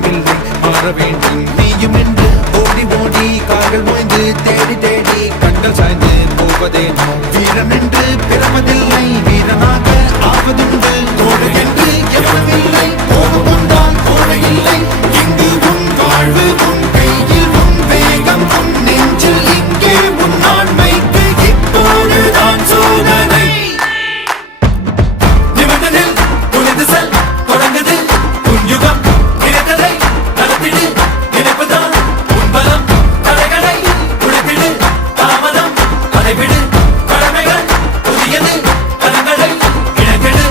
மாற்றமில்லை மாற வேண்டும் நீயும் என்று ஓடி ஓடி கால்கள் மோய்ந்து தேடி தேடி கண்கள் சாய்ந்து போவதேனோ வீரன் என்று பிறப்பதில்லை வீரனாக ஆவதுண்டு தோழு என்று எவனமில்லை கோபம் கொண்டால் கோழை இல்லை இங்கு உன் வாழ்வு உன் கையில் உன் வேகம் உன் நெஞ்சில் இங்கே உன் ஆண்மைக்கு இப்போதுதான் சோதனை நிமிடத்தில் துணிந்து செல் தொடங்குது உன் யுகம் நினைத்ததை நடத்திடு நினைப்புதான் உன் பலம் தடைகளை உடைத்திடு தாமதம் அதை விடு கடமைகள் புதியது கலங்களை இணைத்திடு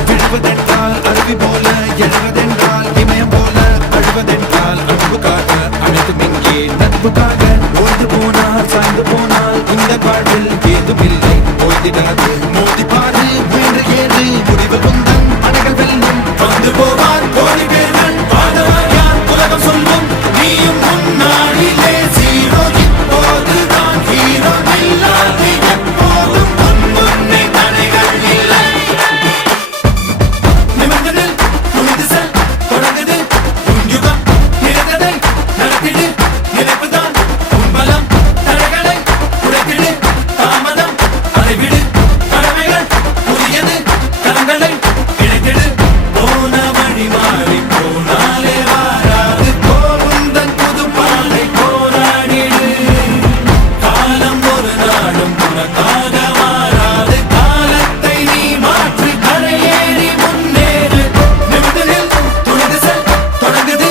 விழுவதென்றால் அருவி போல எழுவதென்றால் இமயம் போல அழுவதென்றால் அன்புக்காக அனைத்தும் இங்கே நட்புக்காக ஓய்ந்து போனால் சாய்ந்து போனால் இந்த வாழ்வில் ஏதுமில்லை ஓய்ந்திடாது மோதி பாரு வீடு ஏறு முடிவு குந்தன் அடைகள் வெல்லும் வந்து போவார் கோடி பேர்கள் வாழ்ந்தவர் யார் உலகம் சொல்லும் நீயும் முன்னாடிலே ஜீரோ இப்போதுதான் ஹீரோ இல்லாது எப்போதும் உன் முன்னே தடைகள் இல்லை நிமிடத்தில் துணிந்து செல் தொடங்குது உன் யுகம் நினைத்ததை நடத்திடு நினைப்புதான் உன் பலம் தடைகளை உடைத்திடு தாமதம் அதை விடு கடமைகள் புதியது கலங்களை இணைத்திடு போன வழி மாறி போனாலே வாராது கோவுந்தன் புது பாலை போராடிடு காலம் ஒரு நாடும் உனக்காக மாறாது காலத்தை நீ மாற்றி கரையேறி முன்னேறு நிமிடத்தில் துணிந்து செல் தொடங்குது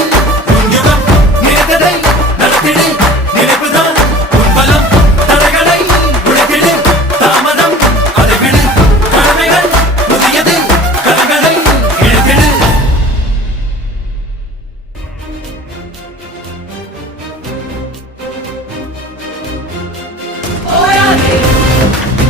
உன் யுகம் நினைத்ததை நடத்திடு நினைப்புதான் உன் பலம் தடைகளை உடைத்திடு தாமதம் அதை விடு கடமைகள் புதியது கலங்களை இணைத்திடு Oiade!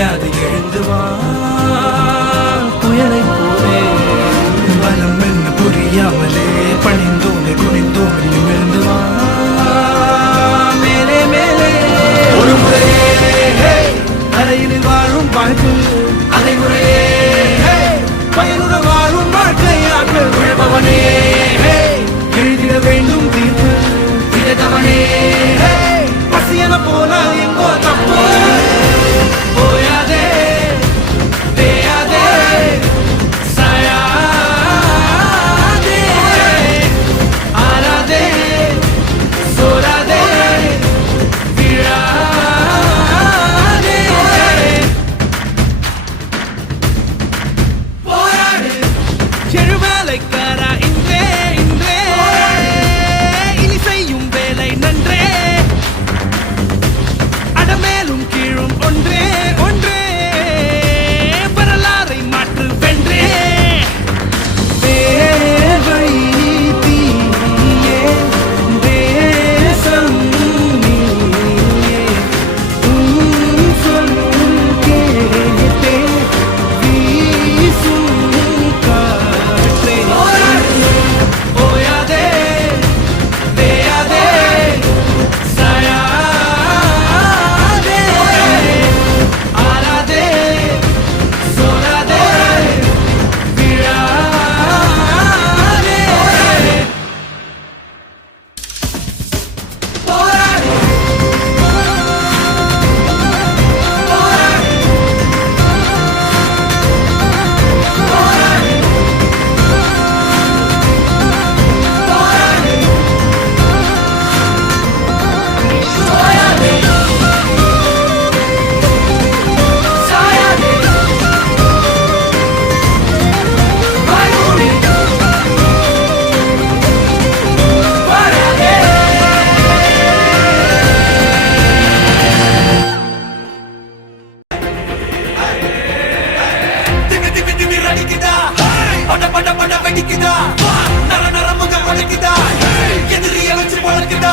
தெரியாது எழுந்து வா புயலை போலே பலம் என்ன புரியாமலே பணிந்தோமே குனிந்தோமே நிமிர்ந்து வா மேலே மேலே ஒரு முறையே அறையில் வாழும் வாழ்வு அதை முறையே பயனுற வாழும் வாழ்க்கையாக விழுபவனே எழுதிட வேண்டும் தீர்ப்பு இதைத்தவனே பசியன போல எங்கோ தப்பு போயாதே தேயாதே சாயாதே ஆராதே சோராதே வீழாதே போராடு எழுவேலைக்காரா இன்றே இன்றே இனி செய்யும் வேலை நன்றே அடமேலும் கீழும் ஒன்றே ஒன்றே வரலாறை மாற்று வென்றே தேவை தீயே தேசம் நீயே சொல் கேட்டே வீசும் காற்றே ஓயாதே தேயாதே சாயாதே ஆராதே சோராதே வீழாதே போராடு சாயாதே வாய்மூடி போராடே திமி திமி திமி ரடிக்குதா பட பட பட வெடிக்குதா நர நர முக உடைக்குதா எதிரிய வச்சு பொழக்குதா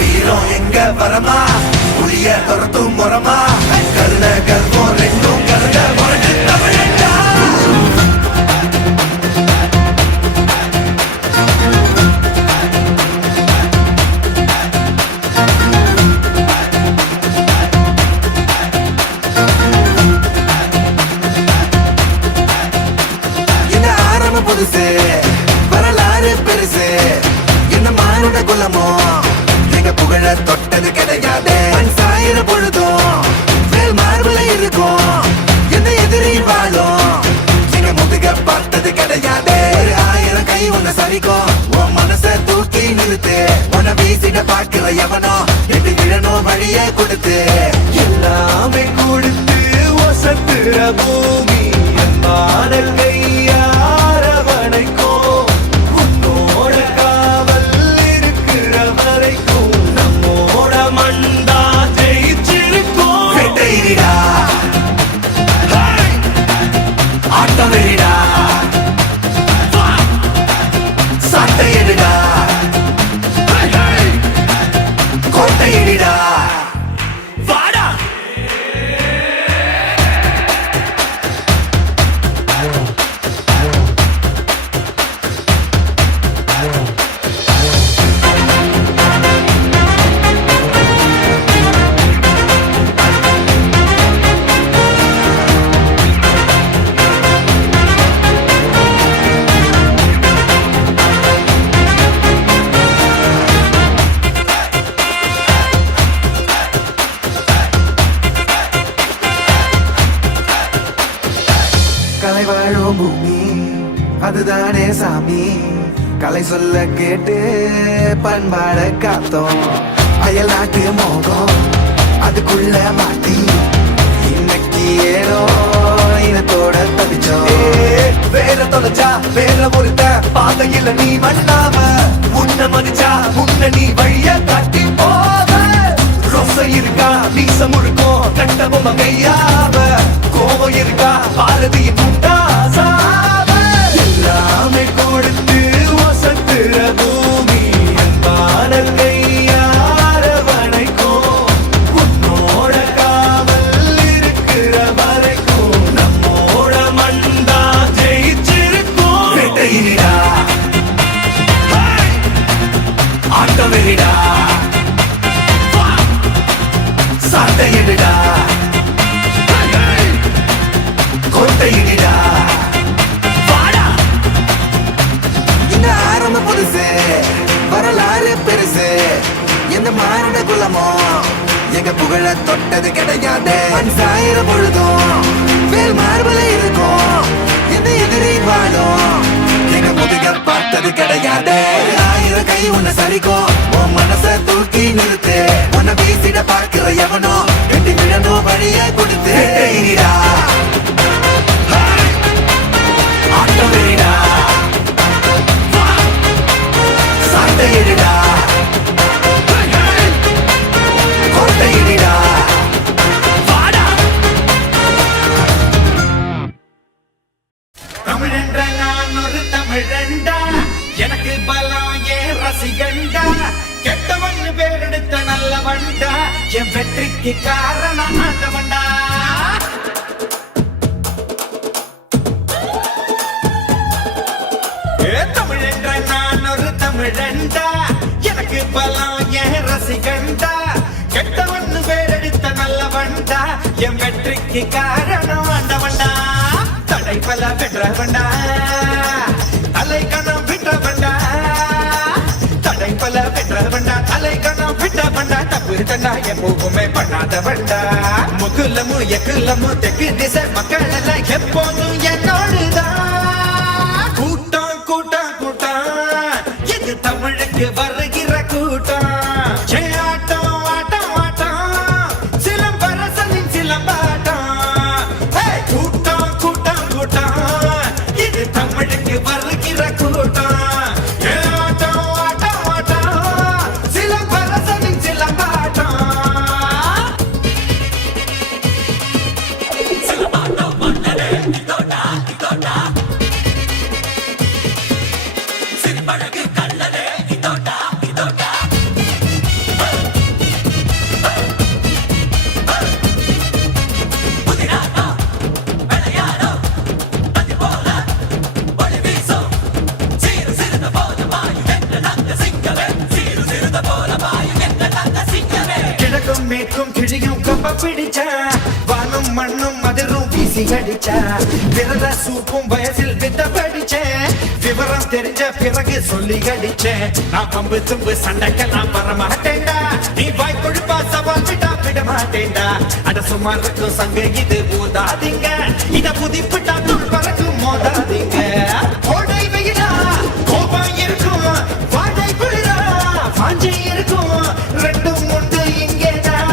வீரம் எங்க வரமா புளிய துரத்தும் முறமா கருண கர்வம் ரெண்டும் கருண முரட்டு தமிழண்டா என்ன ஆரம்ப புதுசு வரலாறு பெருசு என்ன மானுட குலமோ எங்க புகழ தொட்டது கிடையாது சாயிர பொழுதும் வேல் மார்புல இருக்கும் என்ன எதிரி வாழும் எங்க முதுக பார்த்தது கிடையாது 1000 கை உன்னை சரிக்கும் உன் மனச தூக்கி நிறுத்து உன்னை வீசிட பார்க்கிற எவனோ எட்டு இழனோ வழியே கொடுத்து எல்லாமே கொடுத்து ஒசத்துற பூமி என் மாடல் கையாரவணைக்கும் உன்னோட காவல் இருக்கிற வரைக்கும் நம்மோட மண்டா ஜெயிச்சிருக்கும் வெட்டையிடா ஆட்டம் வெளிடா சட்டையிடா கோட்டையிடா வாடா கலை வாழும் பூமி அதுதானே சாமி கலை சொல்ல கேட்டு பண்பாட காத்தோம் அயல் நாட்டு மோகம் அதுக்குள்ள மாட்டி இன்னைக்கு ஏனோ இனத்தோட தவிச்சோம் வேற தொலைச்சா வேற ஒருத்த பாதையில நீ மண்ணாம உன்ன மதிச்சா உன்ன நீ வழிய காட்டி போவ ரோசை இருக்கா நீச முழுக்கும் கண்ட பொம்மை கையாவ கோபம் இருக்கா பாரதியின் முண்டாசாவ எல்லாமே கொடுத்து வசத்துற பூமி என் பாடல் கையார வணைக்கும் உன்னோட காவல் இருக்கிறவா வரலாறு பெருசு எந்த மாறிட குலமோ எங்க புகழ தொட்டது கிடையாது சாயிர பொழுதும் வேல் மார்பல இருக்கும் எந்த எதிரி வாழும் எங்க முதுக பார்த்தது கிடையாது 1000 கை உன்னை சரிக்கும் உன் மனச தூக்கி நிறுத்து உன்னை வீசிட பார்க்கிற எவனோ வெட்டி விழணும் வழிய கொடுத்து ஆட்டம் வெளிடா சாட்டை எடுடா கோட்டை இடிடா தமிழென்ற நான் ஒரு தமிழண்டா எனக்கு பலம் ஏன் ரசிகண்டா கெட்டவன் பேரெடுத்த நல்லவண்டா என் வெற்றிக்கு காரணம் ஆண்டவண்டா தமிழென்ற நான் ஒரு தமிழண்டா எனக்கு பலம் ஏன் ரசிகண்டா கெட்டவன் பேரெடுத்த நல்லவண்டா என் வெற்றிக்கு காரணம் ஆண்டவண்டா தடை பல பெற்றவண்டா தலை கணம் விட்டவண்டா தடை பல பெற்றவண்டா தலை கணம் விட்டவண்டா தப்பு தண்டா எப்பவுமே பண்ணாதவண்டா முகுலமு எக்குலமு தெற்கு திசை மக்கள் எல்லாம் எப்போதும் என்னோடுதான் கூட்டம் கூட்டம் கூட்டம் இது தமிழுக்கு வருகிற கூட்டம் ஆட்டம் ஆட்டம் ஆட்டம் சிலம்பரசனின் சிலம்பாட்டம் கூட்டம் கூட்டம் கூட்டம் இது தமிழுக்கு வருகிற கூட்டம் ஆட்டம் ஆட்டம் ஆட்டம் சிலம்பரசனின் சிலம்பாட்டம் சிலம்பாட்டம் மன்னரே இதோடா இதோடா சிறுபழகு கல்லரே இதோடா இதோடா கிழக்கும் மேற்கும் கிழியும் கம்ப பிடிச்சா வானும் மண்ணும் அதிரும் வீசி அடிச்சா விரத சூப்பும் வயசில் வித்த படிச்சேன் விவரம் தெரிஞ்ச பிறகு சொல்லி அடிச்சேன் நான் பம்பு தும்பு சண்டைக்கெல்லாம் வர மாட்டேன்டா நீ வாய் கொழுப்பா சவால் விட்டா விட மாட்டேன்டா அட சுமார் இருக்கும் சங்க இது ஊதாதீங்க இத புதிப்பிட்டா துள் பறக்கும் மோதாதீங்க கோடை வெயிலா கோபம் இருக்கும் வாடை குளிரா வாஞ்சை இருக்கும் ரெண்டும் உண்டு இங்கேதான்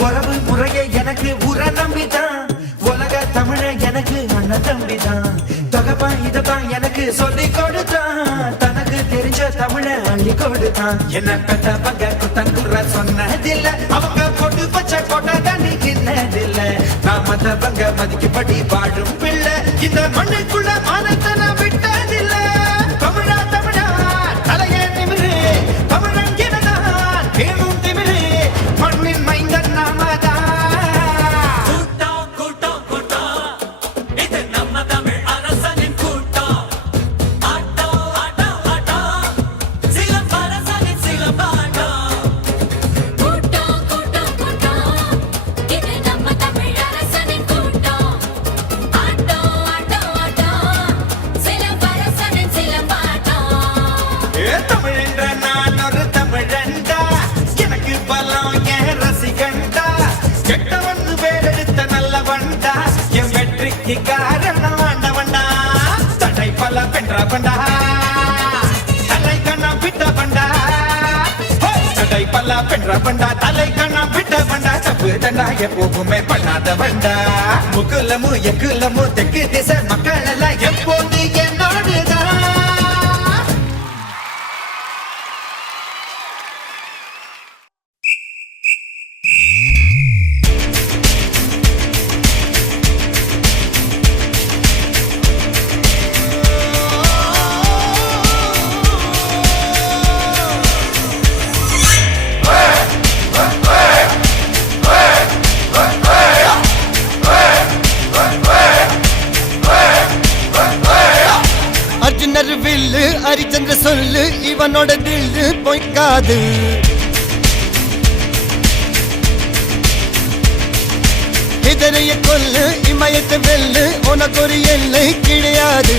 உறவு முறையே எனக்கு உர நம்பிதான் உலக தமிழ எனக்கு அண்ணன் தம்பிதான் தகப்பான் இததான் எனக்கு சொல்லி கொடுத்தான் தனக்கு தெரிஞ்ச தமிழ அள்ளி கொடுத்தான் என்ன பெத்தவங்க குத்தங்குற சொன்னதில்ல அவங்க கொண்டு பச்சை கொட்ட தண்ணி கிண்ணதில்ல நான் மத்தவங்க மதிக்கப்படி வாழும் பிள்ளை இந்த மண்ணுக்குள்ள மானத்தை நான் விட்டதில்ல தமிழா தமிழா தலையே நிமிரு தமிழன் எனதான் வேணும் திமிரு மண்ணின் மைந்தன் நாமதான் Say இக்காரணம் ஆண்டவன்டா தடை பல பெற்ற பண்டா தலை கண்ணம் விட்ட பண்டா தடை பல பெற்ற பண்டா தலை கண்ணம் விட்ட பண்டா தப்பு தண்டா எப்போவுமே பண்ணாத பண்டா முகுலமு எக்குலமு தெற்கு திசை மக்கள் எல்லாம் எப்போது என்னோடுதான் வில்லு ஹரிச்சந்திர சொல்லு இவனோட தில்லு பொய்க்காது இதனைய கொல்லு இமயத்தை வெல்லு உனக்கு ஒரு எல்லை கிடையாது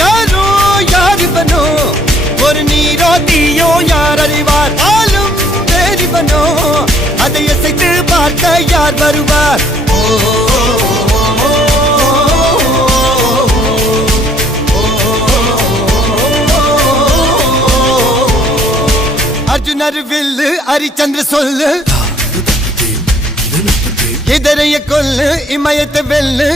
யாரோ யார் இவனோ ஒரு நீரோ தீயோ யார் அறிவார் ஆளும் வேறிவனோ அதை அசைத்து பார்க்க யார் வருவார் அர்ஜுனர் வில்லு ஹரிச்சந்திர சொல்லு இதரைய கொல்லு இமயத்தை வெல்லு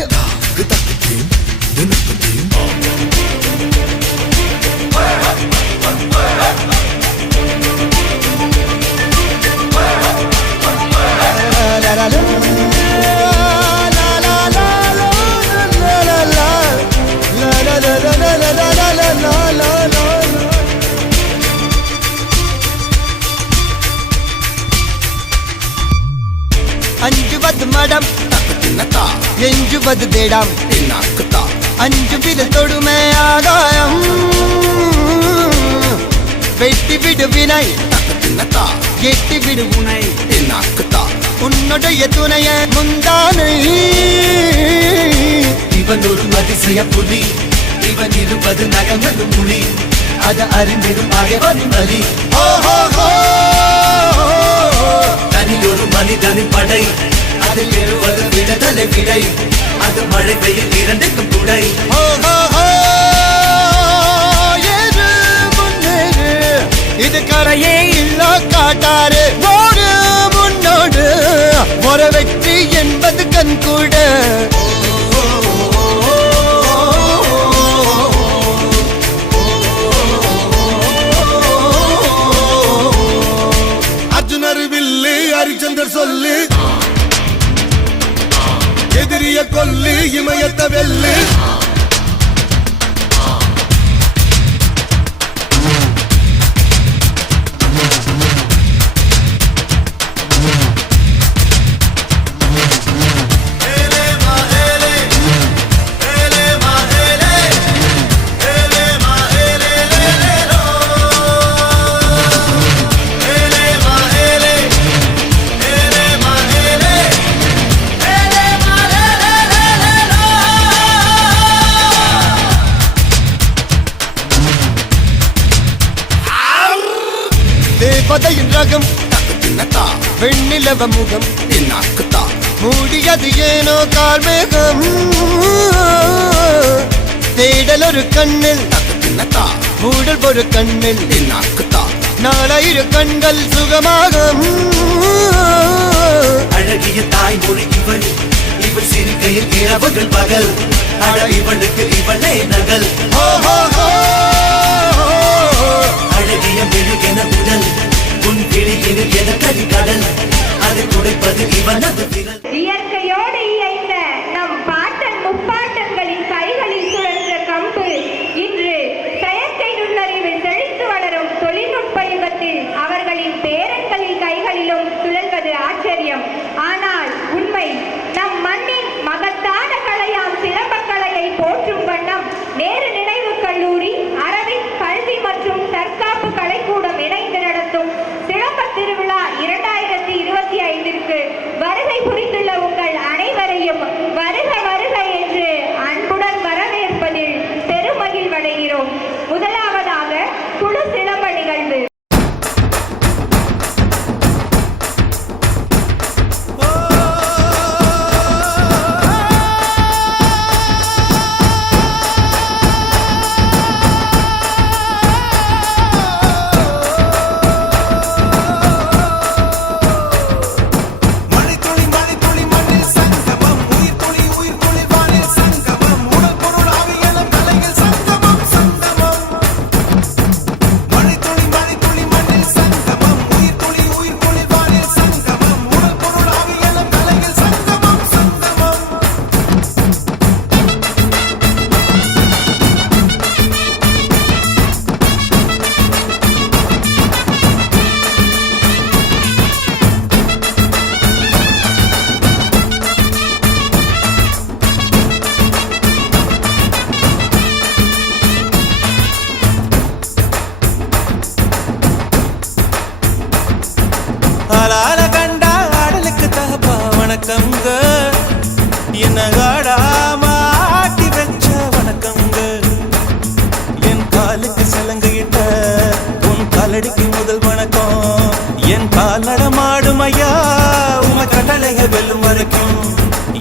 அஞ்சுவது மடம் எஞ்சுவது தேடம் அஞ்சு வித தொடுமை ஆகாயம் வெட்டி விடு வினை எட்டி விடு உனை உன்னுடைய துணைய முந்தானை இவன் ஒரு அதிசய புலி இவன் இருப்பது நகமது மொழி அது அறிந்திடும் ஆகவனின் வலி தனி ஒரு மனிதனின் படை அதில் எழுவது விடுதலை விடை அது மழை பெய்யும் இரண்டுக்கும் துடை இது கரையே இல்ல காட்டாரு ஓடு முன்னோடு ஒரு வெற்றி என்பது கண் கூட அர்ஜுனர் வில்லு ஹரிச்சந்தர் சொல்லு எதிரிய கொல்லு இமயத்த வெல்லு தேவதையின் ரகம் வெண்ணிலவ முகம் மூடியது ஏனோ கார்மேகம் தேடல் ஒரு கண்ணில் மூடல் ஒரு கண்ணில் நாலாயிரு கண்கள் சுகமாக அழகிய தாய்மொழி இவள் இவள் சிரிக்கையில் இரவுகள் பகல் அழ இவளுக்கு இவளே நகல் அழகிய மெழுகென உடல் உன் கிளியினில் என கதி கடல் அதை துடைப்பது இவனது விரல் இயற்கையோடு இயைந்த நம் பாட்டன் முப்பாட்டன்களின் கைகளில் சுழன்ற கம்பு இன்று செயற்கை நுண்ணறிவில் செழித்து வளரும் தொழில்நுட்ப யுகத்தில் அவர்களின் பேரன்களின் கைகளிலும் சுழல்வது ஆச்சரியம். ஆனால் உண்மை நம் மண்ணின் மகத்தான கலையாம் சிலம்பக்கலையை போற்றும் வண்ணம் நேரு நினைவு கல்லூரி அரவிந்த் கல்வி மற்றும் தற்காப்பு கலைக்கூடம் இணைந்து நடத்தும் சிலம்ப திருவிழா 2025 வருகை புரிந்துள்ள உங்கள் என்னகாடாம ஆட்டி வச்ச வணக்கங்க என் காலுக்கு சலங்கையிட்ட உன் காலடிக்கு முதல் வணக்கம் என் கால் நடமாடும் ஐயா உமை கட்டளைக வெல்லும் வரைக்கும்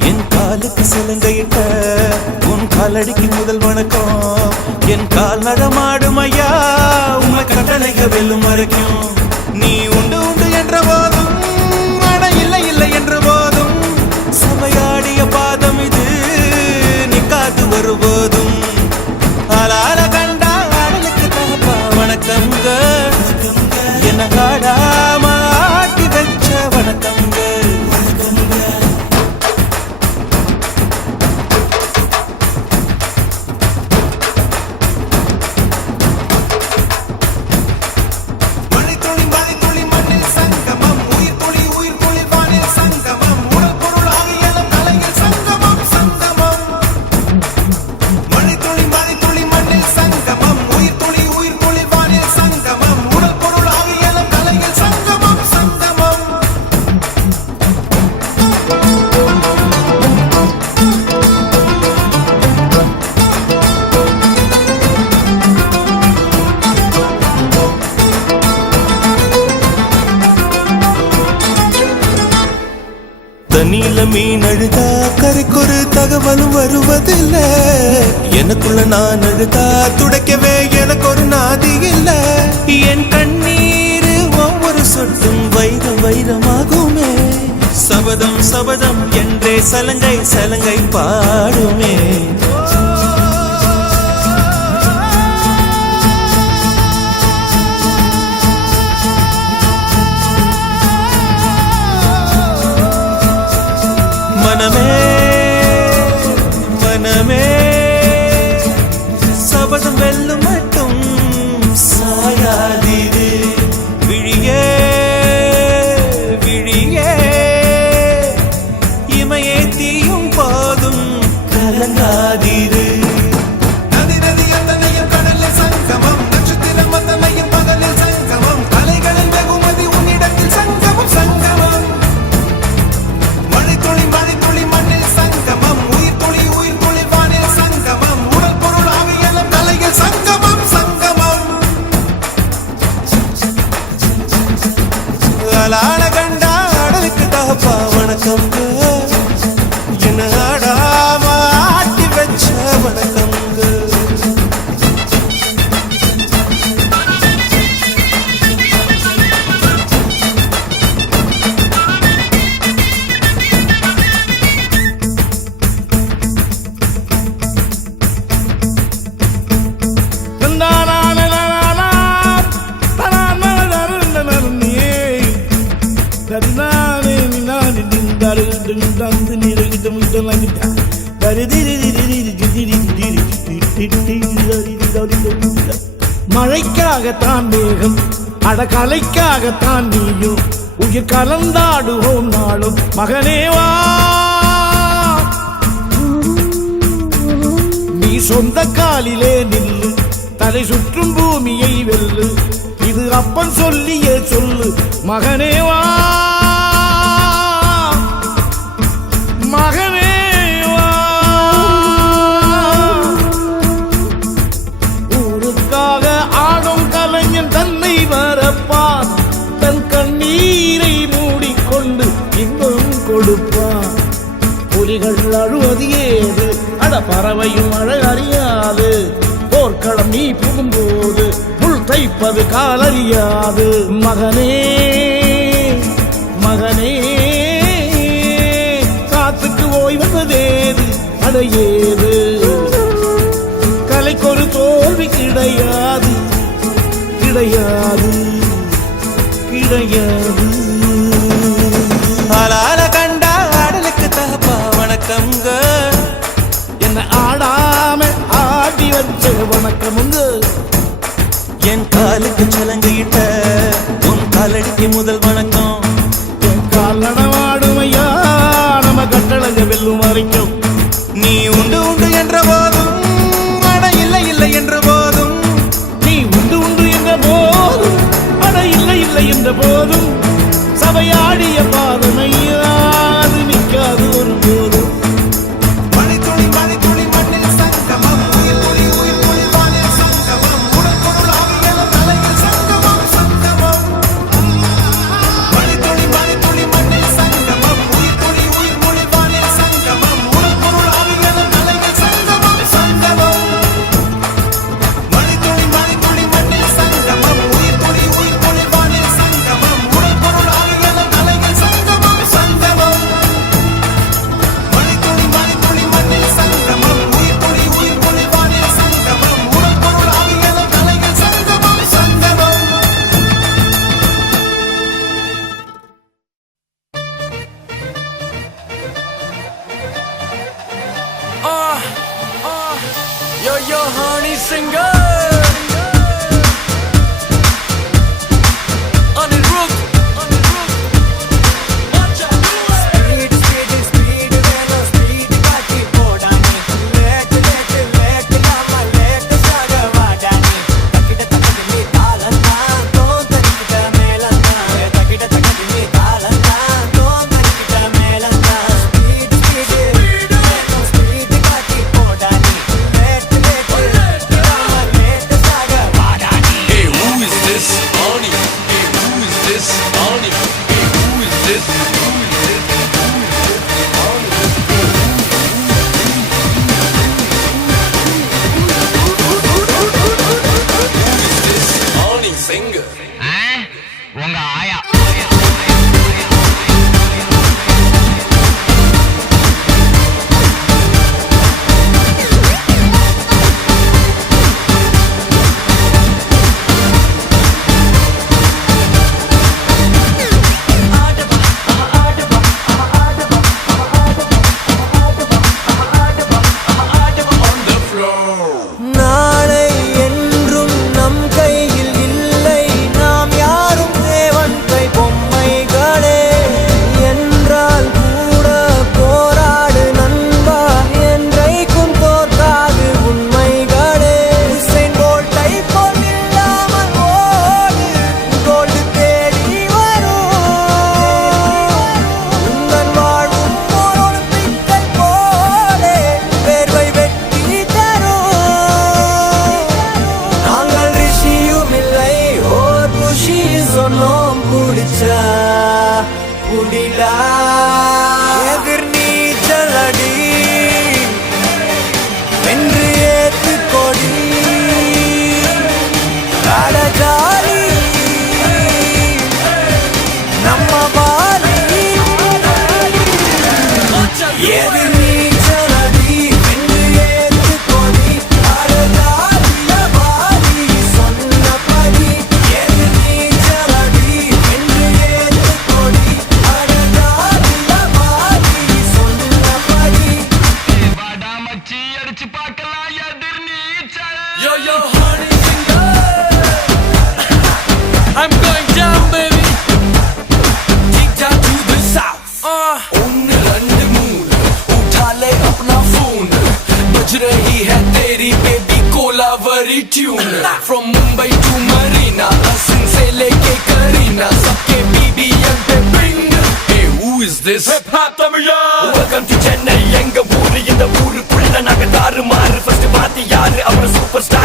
என் காலுக்கு சலங்கையிட்ட உன் காலடிக்கு முதல் வணக்கம் என் கால் நடமாடும் ஐயா உமை கட்டளைக வெல்லும் வரைக்கும் நீ உண்டு உண்டு என்ற போதும் ஆனா இல்லை இல்லை என்ற போதும் சபையாடிய பாதம் இது நிக்காது வரும்போதும் ஆளால கண்டா ஆடலுக்கு தகப்பா வணக்கங்க என்ன காடாம ஆட்டி வச்ச வணக்கங்க தண்ணியில மீன் அழுதா கரைக்கொரு தகவலும் வருவதில்லை எனக்குள்ள நான் அழுதா துடைக்கவே எனக்கு ஒரு நாதி இல்லை என் கண்ணீர் ஒவ்வொரு சொட்டும் வைரம் வைரமாகுமே சபதம் சபதம் என்றே சலங்கை சலங்கை பாடுமே மனமே மனமே சபதம் வெல்லும் மட்டும் சாயாதீரு விழியே விழியே இமையே தீயும் போதும் கலங்காதீரு நதி நதி அத்தனையும் கடலில் சங்கமம் நட்சத்திரம் அத்தனையும் பகலில் சங்கமம் அலைகளில் வெகுமதி உன்னிடத்தில் சங்கமம் சங்கமம் மழை துளி மண்ணில் சங்கமம் உயிர் துளி வானில் சங்கமம் உடல் பொருள் ஆவியலும் தலையில் சங்கமம் சங்கமம் அலால கண்டா அடலுக்கு தகப்பா வணக்கம் என்ன ஆடாம ஆட்டி வச்ச வணக்கம் மழைக்காகத்தான் மேகம் அடகலைக்காகத்தான் நீயும் உயிர் கலந்தாடுவோம் நாளும் மகனேவா நீ சொந்த காலிலே நில்லு தலை சுற்றும் பூமியை வெல்லு இது அப்பன் சொல்லியே சொல்லு மகனேவா மகனேவா ஊருக்காக ஆடும் கலைஞன் தன்னை வரப்பான் தன் கண்ணீரை மூடிக்கொண்டு இன்பம் கொடுப்பான் புலிகள் அழுவது ஏது அட பறவையும் அழ அறியாது போர்க்களம் நீ புகும்போது முள் தைப்பது காலறியாது மகனே மகனே காத்துக்கு ஓய்வதேது அடையேது கலைக்கொரு தோல்வி கிடையாது கிடையாது கிடையாது ஆளால கண்டா ஆடலுக்கு தகப்பா வணக்கம்ங்க என்ன ஆடாம ஆடி வச்ச வணக்கமுங்க என் காலுக்கு சலங்கையிட்ட உன் காலடிக்கு முதல் வணக்கம் என் கால் நடமாடுமையா நம்ம கட்டளங்க வெல்லும் வரைக்கும் நீ உண்டு உண்டு என்ற போதும் அட இல்லை இல்லை என்ற போதும் நீ உண்டு உண்டு என்ற போதும் அட இல்லை இல்லை என்ற போதும் சபையாடிய பாதமையாது நிற்காது ஒரு போதும் Yo, honey singer. Yo, honey singer. I'm going down, baby. Take that to the south. Onne rande moon. उठा ले अपना phone. बज रही है तेरी baby Kolaveri tune. From Mumbai to Marina, Asin से लेके Karina, सबके BBM पे bring. Hey, who is this? Hip hop Tamil. Welcome to Chennai, எங்க ஊரு இந்த ஊருக்குள்ள நாங்க தாறுமாறு. First பாத்தி யாரு அவர் சூப்பர் ஸ்டார்.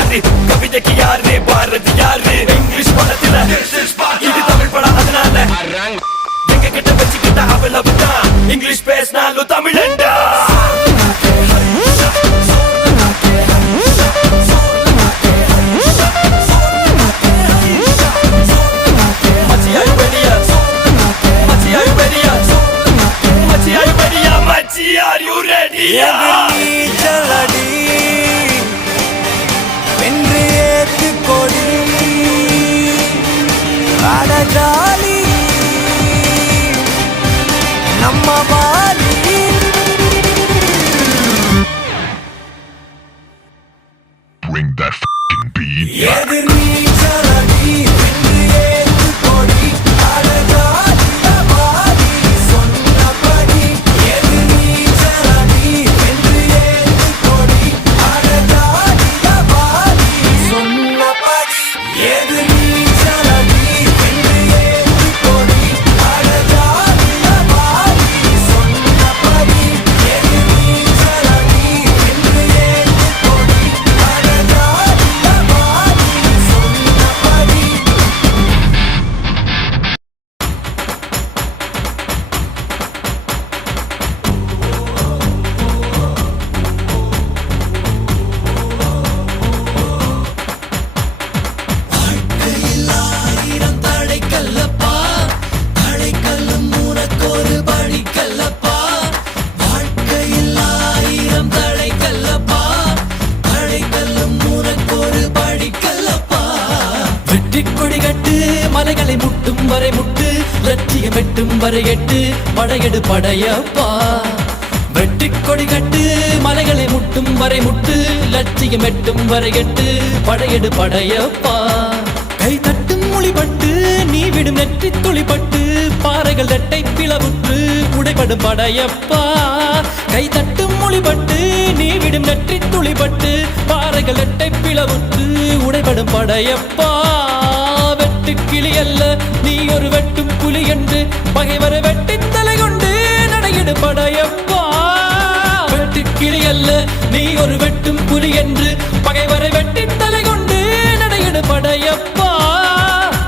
கவிதைக்கு யாரு பாரதி யாரு இங்கிலீஷ் படத்துல இது தமிழ் படம் அதனால எங்க கிட்ட வச்சுக்கிட்ட அவ்வளவுதான் இங்கிலீஷ் பேசினாலும் தமிழண்டா Are you ready? ஜாலி நம்ம Vaali Bring that f***ing beat. எதிர் நீச்சலடி வென்று ஏத்து கொடி அழகாலிய வாலி சொன்னபடி எதிர் நீச்சலடி வென்று ஏத்து கொடி அழகாலிய வாலி சொன்னபடி எதிர் நீச்சலடி வென்று ஏத்து கொடி அழகாலிய வாலி சொன்னபடி எதிர் நீச்சலடி வென்று ஏத்து கொடி அழகாலிய வாலி சொன்னபடி ஆயிரம் தடைக்கல்லப்பா தடைக்கல்லும் உனக்கொரு படிக்கல்லப்பா வாழ்க்கையில் ஆயிரம் தடைக்கல்லப்பா தடைக்கல்லும் உனக்கொரு படிக்கல்லப்பா வெற்றிக் கொடி கட்டு மலைகளை முட்டும் வரை முட்டு லட்சியம் வெட்டும் வரை எட்டு படையெடு படையப்பா வெற்றிக் கொடி கட்டு மலைகளை முட்டும் வரை முட்டு லட்சியம் லட்சியம் எட்டும் வரை எட்டு படையெடு படையப்பா கை தட்டும் மொழிபட்டு நீ விடும் நெற்றி துளிப்பட்டு பாறைகள் ரெட்டை பிளவுற்று உடைபடும் படையப்பா கை தட்டும் மொழிபட்டு நீ விடும் நெற்றி துளிப்பட்டு பாறைகள் ரெட்டை பிளவுற்று உடைபடும் படையப்பா வெட்டு கிளி அல்ல நீ ஒரு வெட்டும் புலி என்று பகைவரை வெட்டி தலை கொண்டு நடையிடு படையப்பா வெட்டு கிளி அல்ல நீ ஒரு வெட்டும் புலி என்று பகைவரை வெட்டி தலை கொண்டு நடையிடு படையப்பா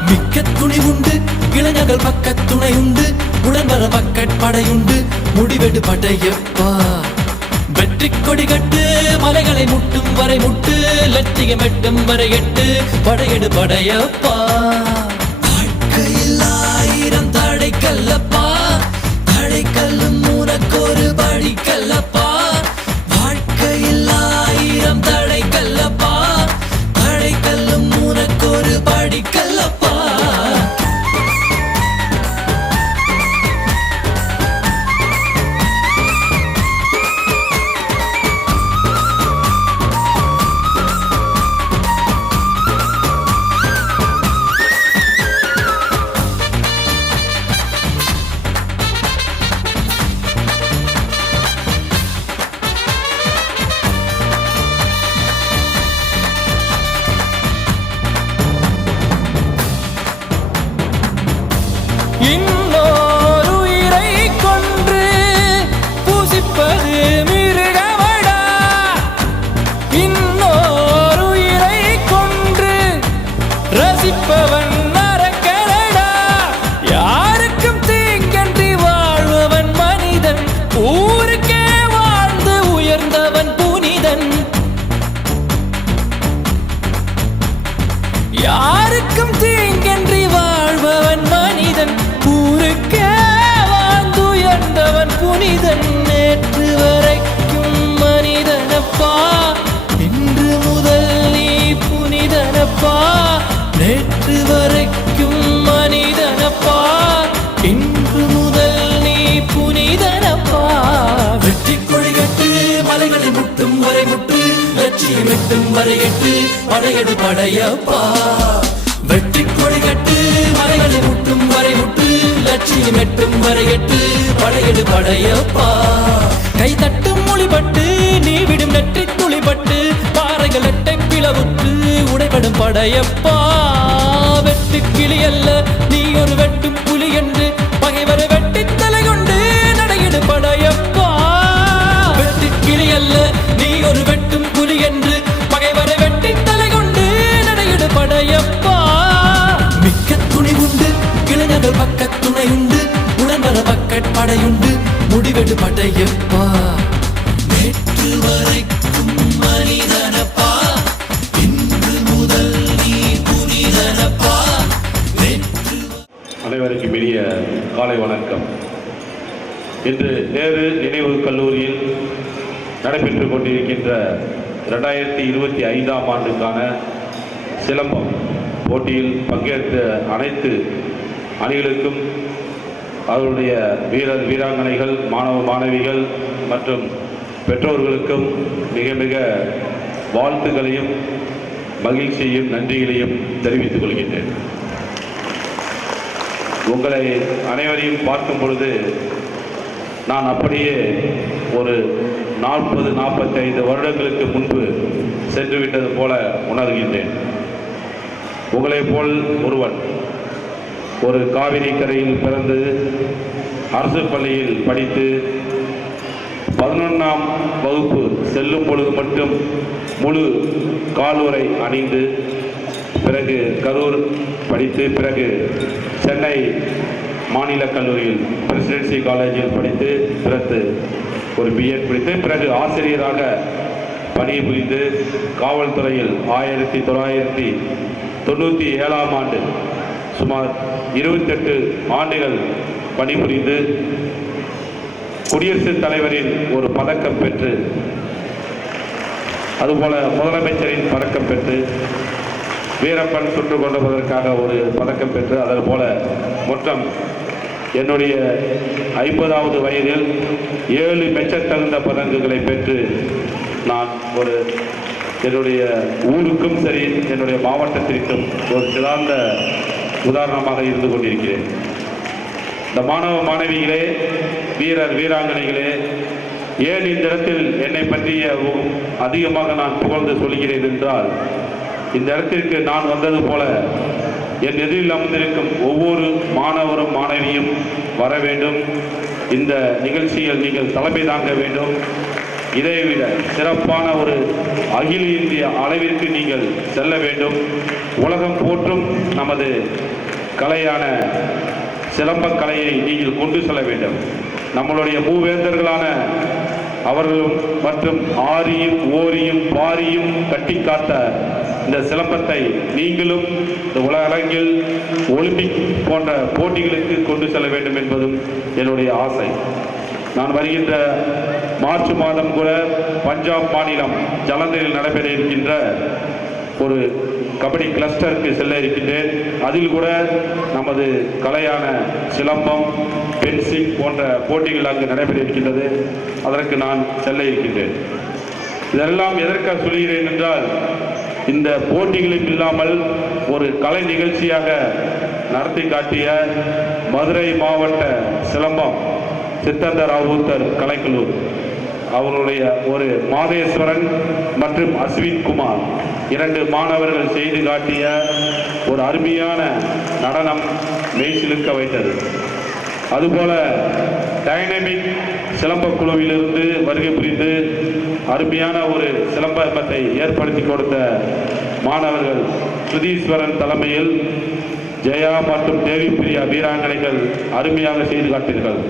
மிக்க துணி உண்டு இளைஞர்கள் பக்க துணை உண்டு உடன் வர பக்கட் படையுண்டு முடிவெடு படையப்பா வெற்றி கொடி கட்டு மலைகளை முட்டும் வரை முட்டு லட்சியம் எட்டும் வரை எட்டு படையெடு படையப்பா வாழ்க்கையில் 1000 தடை கல்லப்பா தடை கல்லும் உனக்கொரு படி கல்லப்பா வாழ்க்கையில் 1000 தடை கல்லப்பா தடை கல்லும் உனக்கொரு படி கல்லப்பா இன்னொரு உயிரை கொன்று பூசிப்பது மிருகமடா இன்னொரு உயிரை கொன்று ரசிப்பவன் நரக்கரடா யாருக்கும் தீங்கன்றி வாழ்பவன் மனிதன் ஊருக்கே வாழ்ந்து உயர்ந்தவன் புனிதன் யாருக்கும் தீங்கன்றி வாழ்பவன் மனிதன் ஊருக்கே வாழ்ந்துயர்ந்தவன் புனிதன் நேற்று வரைக்கும் மனிதனப்பா இன்று முதல் நீ புனிதனப்பா நேற்று வரைக்கும் மனிதனப்பா இன்று முதல் நீ புனிதனப்பா வெற்றி கொடி கட்டு மலைகளை முட்டும் வரை முட்டு லட்சியம் எட்டும் வரை எட்டு படையெடு படையப்பா வெற்றி கொடி கட்டு மலைகளை முட்டும் வரை முட்டு லட்சியம் எட்டும் வரை எட்டு படையெடு படையப்பா கை தட்டும் மொழிபட்டு நீ விடும் நெற்றி துளிப்பட்டு பாறைகள் எட்டை பிளவுற்று உடைபடும் படையப்பா வெட்டு கிளி அல்ல நீ ஒரு வெட்டும் புலி என்று பகைவரை வெட்டி தலை கொண்டு நடையிடு படையப்பா வெட்டு கிளி அல்ல நீ ஒரு வெட்டும் புலி என்று பகைவரை வெட்டி தலை கொண்டு நடையிடு படையப்பா மிக்க துணி உண்டு இளைஞர்கள் பக்க துணை உண்டு உடன் வர பக்கட் படையுண்டு முடிவெடு படையப்பா நேற்று வரைக்கும் மனிதனப்பா இன்று முதல் நீ புனிதனப்பா அனைவருக்கும் இனிய காலை வணக்கம். இன்று நேரு நினைவு கல்லூரியில் நடைபெற்றுக் கொண்டிருக்கின்ற 2025ஆம் ஆண்டுக்கான சிலம்பம் போட்டியில் பங்கேற்ற அனைத்து அணிகளுக்கும் அவருடைய வீரர் வீராங்கனைகள் மாணவ மாணவிகள் மற்றும் பெற்றோர்களுக்கும் மிக மிக வாழ்த்துக்களையும் மகிழ்ச்சியையும் நன்றிகளையும் தெரிவித்துக் கொள்கின்றேன். உங்களை அனைவரையும் பார்க்கும் பொழுது நான் அப்படியே ஒரு 40-45 வருடங்களுக்கு முன்பு சென்றுவிட்டது போல உணர்கின்றேன். உங்களைப் போல் ஒருவன் ஒரு காவிரி கரையில் பிறந்து அரசு பள்ளியில் படித்து 11ஆம் வகுப்பு செல்லும் பொழுது மட்டும் முழு காலுறை அணிந்து பிறகு கரூர் படித்து பிறகு சென்னை மாநில கல்லூரியில் பிரசிடென்சி காலேஜில் படித்து பிறகு ஒரு பிஎட் படித்து பிறகு ஆசிரியராக பணிபுரிந்து காவல்துறையில் 1997ஆம் ஆண்டு சுமார் 28 ஆண்டுகள் பணிபுரிந்து குடியரசுத் தலைவரின் ஒரு பதக்கம் பெற்று அதுபோல முதலமைச்சரின் பதக்கம் பெற்று வீரப்பன் சுட்டு கொண்டதற்காக ஒரு பதக்கம் பெற்று அதுபோல மொத்தம் என்னுடைய 50வது வயதில் 7 மெச்சத்தகுந்த பதக்கங்களை பெற்று நான் ஒரு என்னுடைய ஊருக்கும் சரி என்னுடைய மாவட்டத்திற்கும் ஒரு சிறந்த உதாரணமாக இருந்து கொண்டிருக்கிறேன். இந்த மாணவ மாணவிகளே, வீரர் வீராங்கனைகளே, ஏன் இந்த இடத்தில் என்னை பற்றிய அதிகமாக நான் புகழ்ந்து சொல்கிறேன் என்றால், இந்த இடத்திற்கு நான் வந்தது போல என் எதிரில் அமர்ந்திருக்கும் ஒவ்வொரு மாணவரும் மாணவியும் வர வேண்டும். இந்த நிகழ்ச்சியில் நீங்கள் தலைமை தாங்க வேண்டும். இதைவிட சிறப்பான ஒரு அகில இந்திய அளவிற்கு நீங்கள் செல்ல வேண்டும். உலகம் போற்றும் நமது கலையான சிலம்பக் கலையை நீங்கள் கொண்டு செல்ல வேண்டும். நம்மளுடைய மூவேந்தர்களான அவர்களும் மற்றும் ஆரியும் ஓரியும் பாரியும் கட்டி காத்த இந்த சிலம்பத்தை நீங்களும் இந்த உலக அரங்கில் ஒலிம்பிக் போன்ற போட்டிகளுக்கு கொண்டு செல்ல வேண்டும் என்பதும் என்னுடைய ஆசை. நான் வருகின்ற மார்ச் மாதம் கூட பஞ்சாப் மாநிலம் ஜலந்தரில் நடைபெற இருக்கின்ற ஒரு கபடி கிளஸ்டருக்கு செல்ல இருக்கின்றேன். அதில் கூட நமது கலையான சிலம்பம், பென்சிங் போன்ற போட்டிகள் அங்கு நடைபெற இருக்கின்றது. அதற்கு நான் செல்ல இருக்கின்றேன். இதெல்லாம் எதற்காக சொல்கிறேன் என்றால், இந்த போட்டிகளும் இல்லாமல் ஒரு கலை நிகழ்ச்சியாக நடத்தி காட்டிய மதுரை மாவட்ட சிலம்பம் சித்தந்த ராவுத்தர் கலைக்குழு அவருடைய ஒரு மாதேஸ்வரன் மற்றும் அஸ்வின் குமார் 2 மாணவர்கள் செய்து காட்டிய ஒரு அருமையான நடனம் மெய்சிலுக்க வைத்தது. அதுபோல டைனமிக் சிலம்ப குழுவிலிருந்து வருகை புரிந்து அருமையான ஒரு சிலம்பத்தை ஏற்படுத்தி கொடுத்த மாணவர்கள் சுதீஸ்வரன் தலைமையில் ஜெயா மற்றும் தேவி பிரியா வீராங்கனைகள் அருமையாக செய்து காட்டீர்கள்.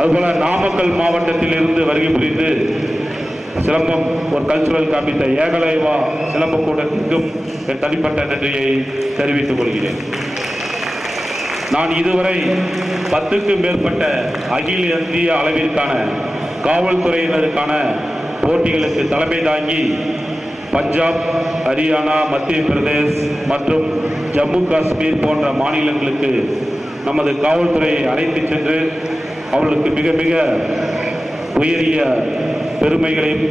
அதுபோல நாமக்கல் மாவட்டத்தில் இருந்து வருகை புரிந்து சிலம்பம் ஒரு கல்ச்சுரல் காமித்த ஏகலைவா சிலம்ப கூட்டத்திற்கும் என் தனிப்பட்ட நன்றியை தெரிவித்துக் கொள்கிறேன். நான் இதுவரை 10க்கும் மேற்பட்ட அகில இந்திய அளவிற்கான காவல்துறையினருக்கான போட்டிகளுக்கு தலைமை தாங்கி பஞ்சாப், ஹரியானா, மத்திய பிரதேஷ் மற்றும் ஜம்மு காஷ்மீர் போன்ற மாநிலங்களுக்கு நமது காவல்துறையை அழைத்து சென்று அவர்களுக்கு மிக மிக உயரிய பெருமைகளையும்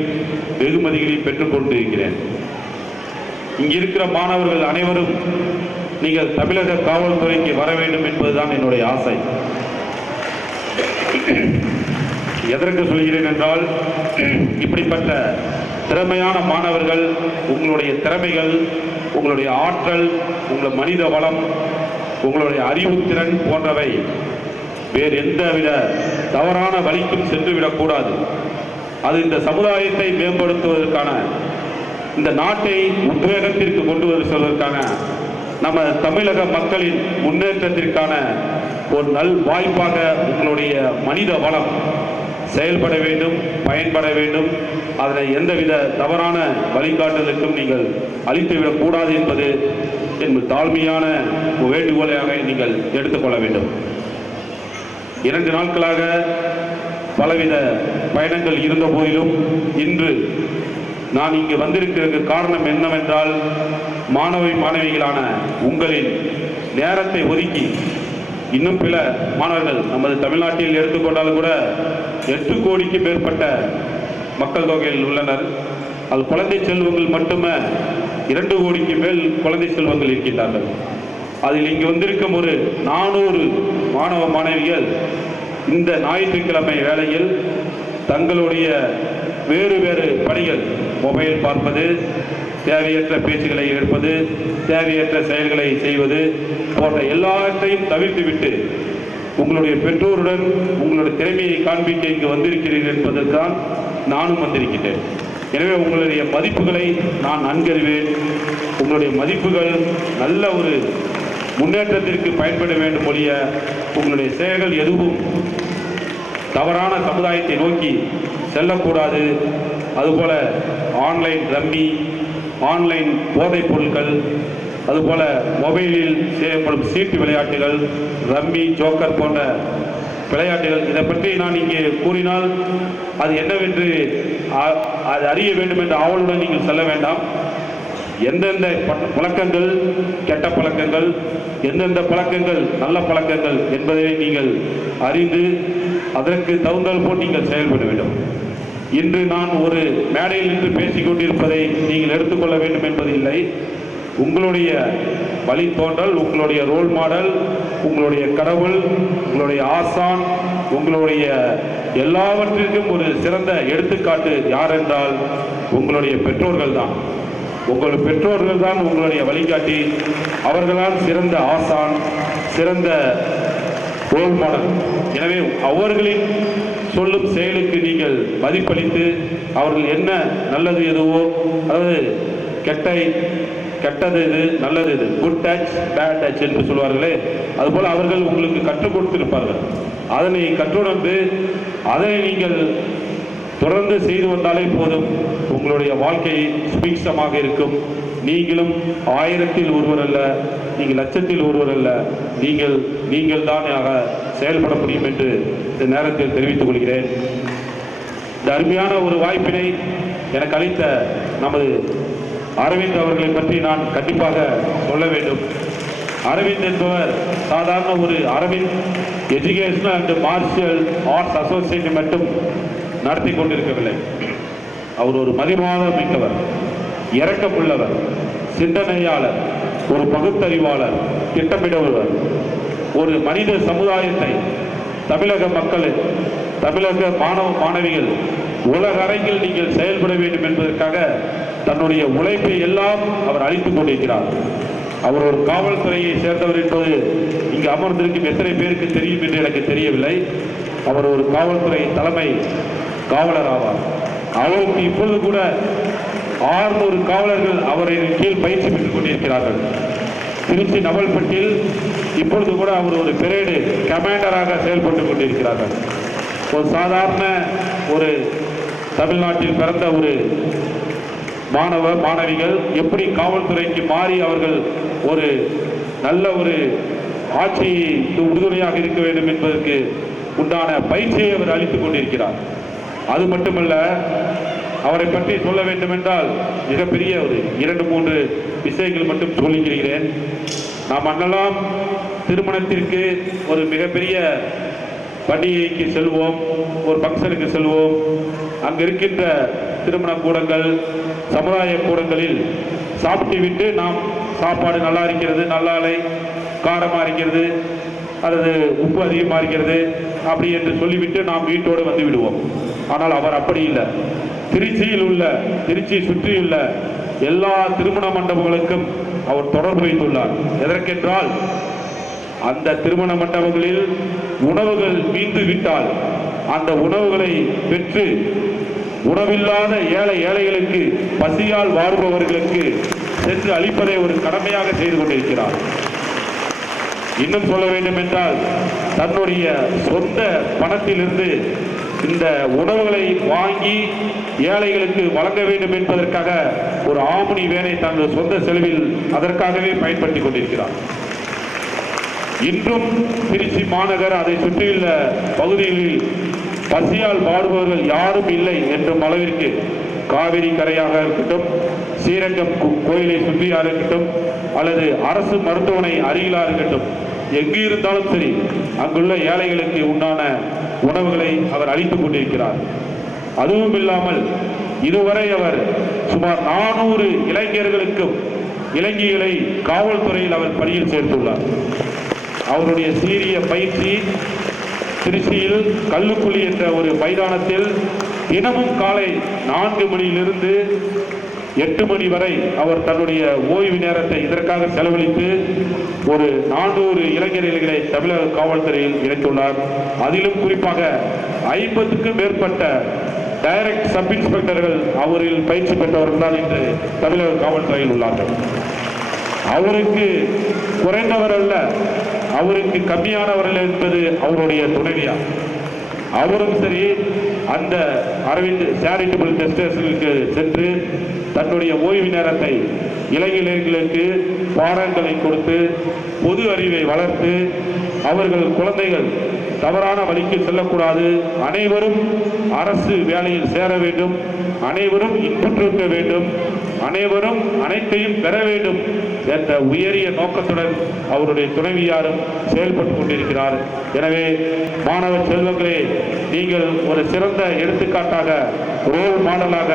வெகுமதிகளையும் பெற்றுக் கொண்டிருக்கிறேன். இங்கிருக்கிற மாணவர்கள் அனைவரும் நீங்கள் தமிழக காவல்துறைக்கு வர வேண்டும் என்பதுதான் என்னுடைய ஆசை. எதற்கு சொல்கிறேன் என்றால், இப்படிப்பட்ட திறமையான மாணவர்கள், உங்களுடைய திறமைகள், உங்களுடைய ஆற்றல், உங்கள் மனித வளம், உங்களுடைய அறிவுத்திறன் போன்றவை வேறு எந்தவித தவறான வழிக்கும் சென்றுவிடக்கூடாது. அது இந்த சமுதாயத்தை மேம்படுத்துவதற்கான, இந்த நாட்டை உத்வேகத்திற்கு கொண்டு செல்வதற்கான, நம்ம தமிழக மக்களின் முன்னேற்றத்திற்கான ஒரு நல் வாய்ப்பாக உங்களுடைய மனித வளம் செயல்பட வேண்டும், பயன்பட வேண்டும். அதனை எந்தவித தவறான வழிகாட்டுதலுக்கும் நீங்கள் அளித்துவிடக்கூடாது என்பது என் தாழ்மையான வேண்டுகோளாக நீங்கள் எடுத்துக்கொள்ள வேண்டும். 2 நாட்களாக பலவித பயணங்கள் இருந்த போதிலும் இன்று நான் இங்கு வந்திருக்கிறதுக்கு காரணம் என்னவென்றால், மாணவிகளான உங்களின் நேரத்தை ஒதுக்கி, இன்னும் பிற மாணவர்கள் நமது தமிழ்நாட்டில் எடுத்துக்கொண்டாலும் கூட 8 கோடிக்கு மேற்பட்ட மக்கள் தொகையில் உள்ளனர். அது குழந்தை செல்வங்கள் மட்டுமே 2 கோடிக்கு மேல் குழந்தை செல்வங்கள் இருக்கின்றார்கள். அதில் இங்கு வந்திருக்கும் ஒரு 400 மாணவ மாணவிகள் இந்த ஞாயிற்றுக்கிழமை வேளையில் தங்களுடைய வேறு வேறு பணிகள், மொபைல் பார்ப்பது, தேவையற்ற பேச்சுகளை எடுப்பது, தேவையற்ற செயல்களை செய்வது போன்ற எல்லாவற்றையும் தவிர்த்துவிட்டு உங்களுடைய பெற்றோருடன் உங்களுடைய திறமையை காண்பிக்க இங்கு வந்திருக்கிறீர்கள் என்பதற்கான் நானும் வந்திருக்கிறேன். எனவே உங்களுடைய மதிப்புகளை நான் நன்கறிவேன். உங்களுடைய மதிப்புகள் நல்ல ஒரு முன்னேற்றத்திற்கு பயன்பட வேண்டும் ஒழிய உங்களுடைய செயல்கள் எதுவும் தவறான சமுதாயத்தை நோக்கி செல்லக்கூடாது. அதுபோல ஆன்லைன் ரம்மி, ஆன்லைன் போதைப் பொருட்கள், அதுபோல மொபைலில் செய்யப்படும் சீட்டு விளையாட்டுகள், ரம்மி, ஜோக்கர் போன்ற விளையாட்டுகள், இதை பற்றி நான் இங்கே கூறினால் அது என்னவென்று அது அறிய வேண்டும் என்ற ஆவலுடன் நீங்கள் செல்ல வேண்டாம். எந்தெந்த பழக்கங்கள் கெட்ட பழக்கங்கள், எந்தெந்த பழக்கங்கள் நல்ல பழக்கங்கள் என்பதை நீங்கள் அறிந்து அதற்கு தகுந்தால் போல் நீங்கள் செயல்பட வேண்டும். இன்று நான் ஒரு மேடையில் நின்று பேசிக் கொண்டிருப்பதை நீங்கள் எடுத்துக்கொள்ள வேண்டும் என்பதில்லை. உங்களுடைய வழித்தோன்றல், உங்களுடைய ரோல் மாடல், உங்களுடைய கடவுள், உங்களுடைய ஆசான், உங்களுடைய எல்லாவற்றிற்கும் ஒரு சிறந்த எடுத்துக்காட்டு யார் என்றால் உங்களுடைய பெற்றோர்கள் தான். உங்கள் பெற்றோர்கள் தான் உங்களுடைய வழிகாட்டி. அவர்களால் சிறந்த ஆசான், சிறந்த ரோல் மாடல். எனவே அவர்களின் சொல்லும் செயலுக்கு நீங்கள் மதிப்பளித்து அவர்கள் என்ன நல்லது எதுவோ, அதாவது கெட்டது இது, நல்லது இது, குட் டச் பேட் டச் என்று சொல்வார்களே, அதுபோல் அவர்கள் உங்களுக்கு கற்றுக் கொடுத்திருப்பார்கள். அதனை கற்றுணர்ந்து அதனை நீங்கள் தொடர்ந்து செய்து வந்தாலே போதும், உங்களுடைய வாழ்க்கை சுபிக்ஷமாக இருக்கும். நீங்களும் 1000-ல் ஒருவர் அல்ல, நீங்கள் 1,00,000-ல் ஒருவர் அல்ல, நீங்கள் தான் செயல்பட முடியும் என்று இந்த நேரத்தில் தெரிவித்துக் கொள்கிறேன். இந்த அருமையான ஒரு வாய்ப்பினை எனக்கு அளித்த நமது அரவிந்த் அவர்களை பற்றி நான் கண்டிப்பாக சொல்ல வேண்டும். அரவிந்த் என்பவர் சாதாரண ஒரு Aravind educational and martial arts அசோசியேஷனை மட்டும் நடத்தி கொண்டிருக்கவில்லை. அவர் ஒரு மதிமாதம் மிக்கவர், இரக்கமுள்ளவர், சிந்தனையாளர், ஒரு பகுத்தறிவாளர், திட்டமிடுபவர், ஒரு மனித சமுதாயத்தை, தமிழக மக்கள், தமிழக மாணவ மாணவிகள் உலக அரங்கில் நீங்கள் செயல்பட வேண்டும் என்பதற்காக தன்னுடைய உழைப்பை எல்லாம் அவர் அளித்துக் கொண்டிருக்கிறார். அவர் ஒரு காவல்துறையை சேர்ந்தவர் என்பது இங்கு அமர்ந்திருக்கும் எத்தனை பேருக்கு தெரியும் என்று எனக்கு தெரியவில்லை. அவர் ஒரு காவல்துறை தலைமை காவலர் ஆவார். அவருக்கு இப்பொழுது கூட 600 காவலர்கள் அவரின் கீழ் பயிற்சி பெற்றுக் கொண்டிருக்கிறார்கள். திருச்சி நவல்பட்டில் இப்பொழுது கூட அவர் ஒரு பெரேடு கமாண்டராக செயல்பட்டுக் கொண்டிருக்கிறார்கள். ஒரு சாதாரண ஒரு தமிழ்நாட்டில் பிறந்த ஒரு மாணவிகள் எப்படி காவல்துறைக்கு மாறி அவர்கள் ஒரு நல்ல ஒரு ஆட்சிக்கு உறுதுணையாக இருக்க வேண்டும் என்பதற்கு உண்டான பயிற்சியை அவர் அளித்துக் கொண்டிருக்கிறார். அது மட்டுமல்ல, அவரை பற்றி சொல்ல வேண்டும் என்றால் மிகப்பெரிய ஒரு 2-3 விஷயங்கள் மட்டும் சொல்லிக்கிறேன். நாம் அண்ணெல்லாம் திருமணத்திற்கு ஒரு மிகப்பெரிய பண்டிகைக்கு செல்வோம், ஒரு ஃபங்க்ஷனுக்கு செல்வோம். அங்கு இருக்கின்ற திருமண கூடங்கள், சமுதாய கூடங்களில் சாப்பிட்டு விட்டு நாம் சாப்பாடு நல்லா இருக்கிறது, நல்லாலை, காரமாக இருக்கிறது, அல்லது உப்பு அதிகமாக இருக்கிறது அப்படி என்று சொல்லிவிட்டு நாம் வீட்டோடு வந்து விடுவோம். ஆனால் அவர் அப்படி இல்லை. திருச்சியை சுற்றியுள்ள எல்லா திருமண மண்டபங்களுக்கும் அவர் தொடர்பு வைத்துள்ளார். எதற்கென்றால் அந்த திருமண மண்டபங்களில் உணவுகள் மீந்து விட்டால் அந்த உணவுகளை பெற்று உணவில்லாத ஏழைகளுக்கு, பசியால் வாழ்பவர்களுக்கு சென்று அளிப்பதை ஒரு கடமையாக செய்து கொண்டிருக்கிறார். இன்னும் சொல்ல வேண்டும் என்றால் தன்னுடைய சொந்த பணத்திலிருந்து இந்த உணவுகளை வாங்கி ஏழைகளுக்கு வழங்க வேண்டும் என்பதற்காக ஒரு ஆம்னி வேனை தனது சொந்த செலவில் அதற்காகவே பயன்படுத்திக் கொண்டிருக்கிறார். இன்றும் திருச்சி மாநகர் அதை சுற்றியுள்ள பகுதிகளில் பசியால் வாடுபவர்கள் யாரும் இல்லை என்றும் அளவிற்கு காவிரி கரையாக இருக்கட்டும், ஸ்ரீரங்கம் கோயிலை சுற்றியாக இருக்கட்டும், அல்லது அரசு மருத்துவமனை அருகிலாக இருக்கட்டும், எங்கு இருந்தாலும் சரி அங்குள்ள ஏழைகளுக்கு உண்டான உணவுகளை அவர் அளித்துக் கொண்டிருக்கிறார். அதுவும் இல்லாமல் இதுவரை அவர் சுமார் 400 இளைஞர்களுக்கும் இளைஞர்களை காவல்துறையில் அவர் பணியில் சேர்த்துள்ளார். அவருடைய சீரிய பயிற்சி திருச்சியில் கல்லுக்குழி என்ற ஒரு மைதானத்தில் தினமும் காலை 4 மணியிலிருந்து 8 மணி வரை அவர் தன்னுடைய ஓய்வு நேரத்தை இதற்காக செலவழித்து ஒரு 400 இளைஞர்களை தமிழக காவல்துறையில் இணைத்துள்ளார். அதிலும் குறிப்பாக 50க்கும் மேற்பட்ட டைரக்ட் சப் இன்ஸ்பெக்டர்கள் அவரில் பயிற்சி பெற்றவர்கள் தான் இன்று தமிழக காவல்துறையில் உள்ளார்கள். அவருக்கு குறைந்தவர் அல்ல, அவருக்கு கம்மியானவர்கள் என்பது அவருடைய துணைவியார். அவரும் சரி அந்த அரவிந்த் சேரிட்டபிள் டெஸ்டேஷனுக்கு சென்று தன்னுடைய ஓய்வு நேரத்தை இளைஞர்களுக்கு பாடங்களை கொடுத்து பொது அறிவை வளர்த்து அவர்கள் குழந்தைகள் தவறான வழிக்கு செல்லக்கூடாது. அனைவரும் அரசு வேலையில் சேர வேண்டும், அனைவரும் இன்புற்றிருக்க வேண்டும், அனைவரும் அனைத்தையும் பெற வேண்டும் என்ற உயரிய நோக்கத்துடன் அவருடைய துணைவியாரும் செயல்பட்டு கொண்டிருக்கிறார். எனவே மாணவ செல்வங்களே, நீங்கள் ஒரு சிறந்த எடுத்துக்காட்டாக, ரோல் மாடலாக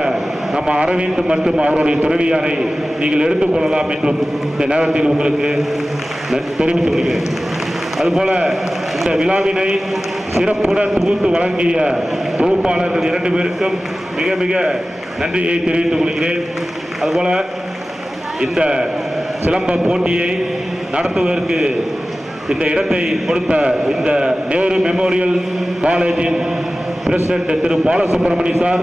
நம்ம அரவிந்த் மற்றும் அவருடைய துணைவியாரை நீங்கள் எடுத்துக்கொள்ளலாம் என்றும் இந்த நேரத்தில் உங்களுக்கு தெரிவித்துக் கொள்கிறேன். அதுபோல இந்த விழாவினை சிறப்புடன் தொகுத்து வழங்கிய தொகுப்பாளர்கள் 2 பேருக்கும் மிக மிக நன்றியை தெரிவித்துக் கொள்கிறேன். அதுபோல இந்த சிலம்ப போட்டியை நடத்துவதற்கு இந்த இடத்தை கொடுத்த இந்த நேரு மெமோரியல் காலேஜின் பிரசிடென்ட் திரு பாலசுப்ரமணி சார்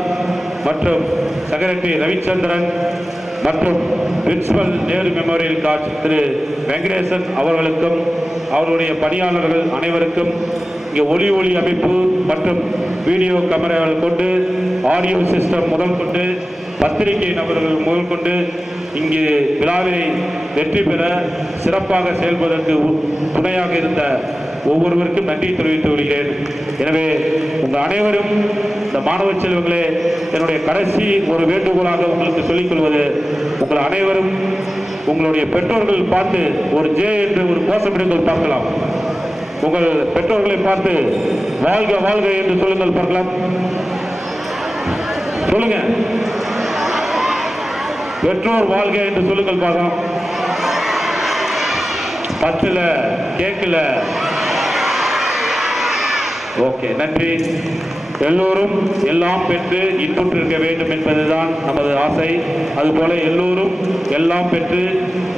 மற்றும் செக்ரட்டரி ரவிச்சந்திரன் மற்றும் பிரின்சிபல் நேரு மெமோரியல் காலேஜ் திரு வெங்கடேசன் அவர்களுக்கும் அவருடைய பணியாளர்கள் அனைவருக்கும் இங்கே ஒளி அமைப்பு மற்றும் வீடியோ கேமராக்கள் கொண்டு, ஆடியோ சிஸ்டம் முதல் கொண்டு, பத்திரிகை நபர்கள் முதல் கொண்டு இங்கு விழாவை வெற்றி பெற சிறப்பாக செயல்பதற்கு துணையாக இருந்த ஒவ்வொருவருக்கும் நன்றி தெரிவித்து வருகிறேன். எனவே உங்கள் அனைவரும், இந்த மாணவ செல்வங்களே, என்னுடைய கடைசி ஒரு வேண்டுகோளாக உங்களுக்கு சொல்லிக் கொள்வது, உங்கள் அனைவரும் உங்களுடைய பெற்றோர்கள் பார்த்து ஒரு ஜே என்று ஒரு கோஷமிடுங்கள் பார்க்கலாம். உங்கள் பெற்றோர்களை பார்த்து வாழ்க வாழ்க என்று சொல்லுங்கள் பார்க்கலாம். சொல்லுங்க, பெற்றோர் வாழ்க என்று சொல்லுங்கள் பார்க்கலாம். பத்துல கேட்கல. ஓகே, நன்றி. எல்லோரும் எல்லாம் பெற்று இன்புற்றிருக்க வேண்டும் என்பதுதான் நமது ஆசை. அதுபோல எல்லோரும் எல்லாம் பெற்று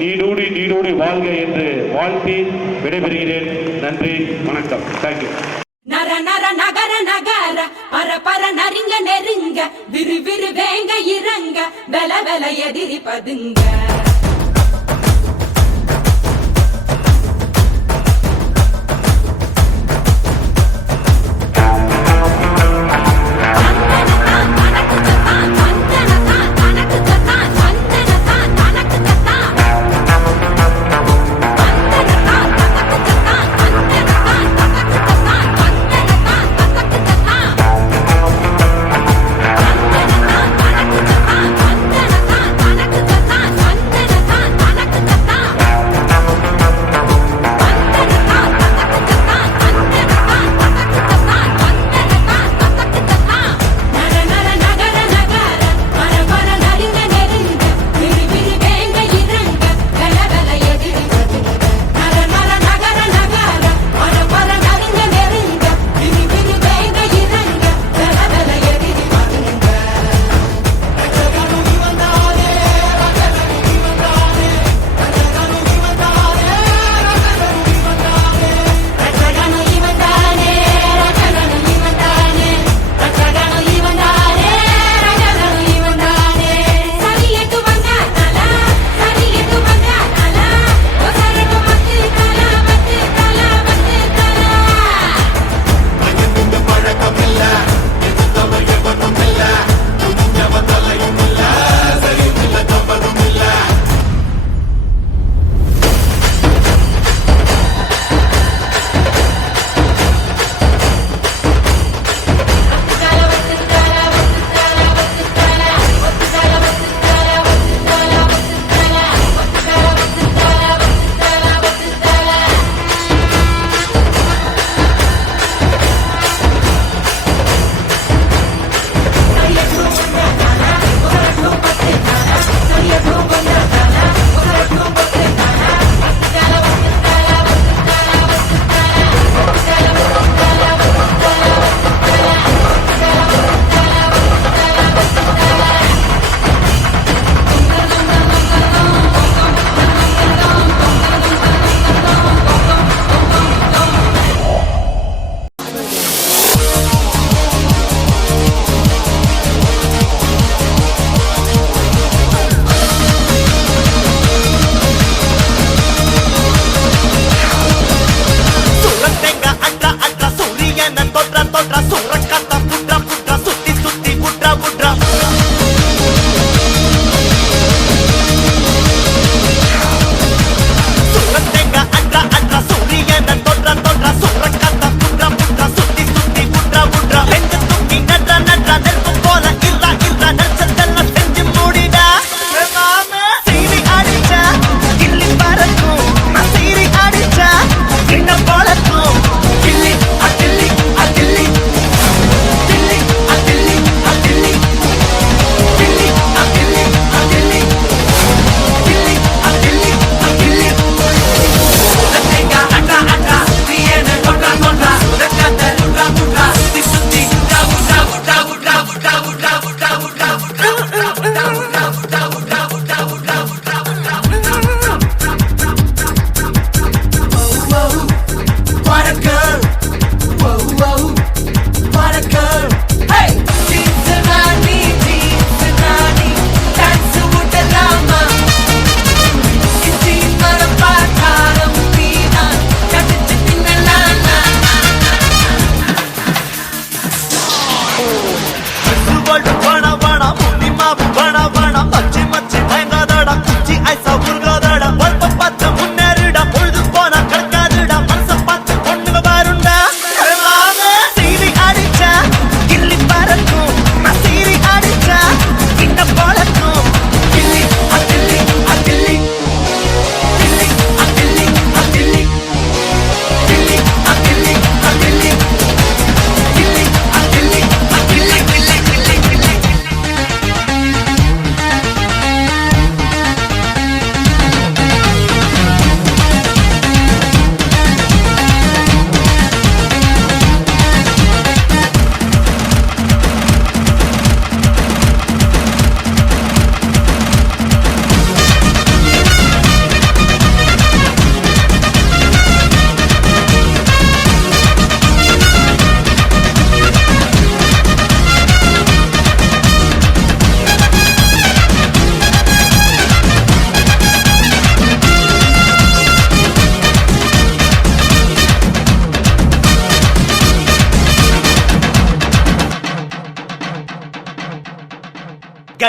நீடூடி நீடூடி வாழ்க என்று வாழ்த்தி விடைபெறுகிறேன். நன்றி, வணக்கம். தேங்க்யூ. நர நர நகர நகர பர பர நரிங்க நெருங்க விரு விரு வேங்க இறங்க வெல வெல எதிரி பதுங்க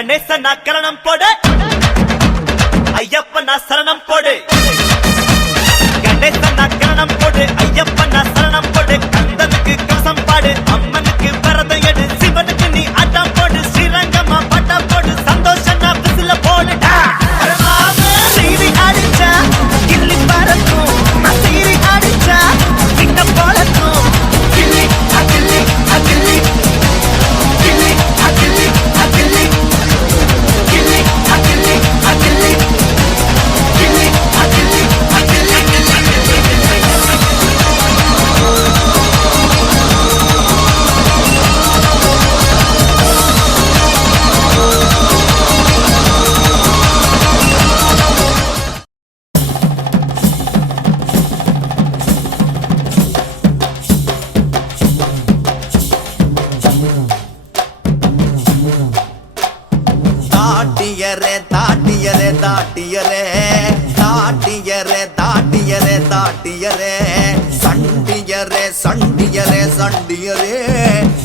கணேசனா கரணம் போடு ஐயப்பனா சரணம் போடு கணேசனா கரணம் போடு ஐயப்பனா சரணம் போடு கந்தனுக்கு கவசம் பாடு அம்மனுக்கு விரதம் எடு சிவனுக்கு நீ ஆட்டம் போடு ஸ்ரீரங்கமா பட்டம் போடு சந்தோஷனா விசில போடுடா சீரி அடிச்சா கிள்ளி பறக்கும் சீரி அடிச்சா கிட்ட போலக்கும் கிள்ளி அகிள்ளி அகிள்ளி கிள்ளி அகிள்ளி அகிள்ளி கிள்ளி அகிள்ளி அகிள்ளி கிள்ளி அகிள்ளி அகிள்ளி தாட்டியரே தாட்டியரே தாட்டியரே தாட்டியரே தாட்டியரே தாட்டியரே சண்டியரே சண்டியரே சண்டியரே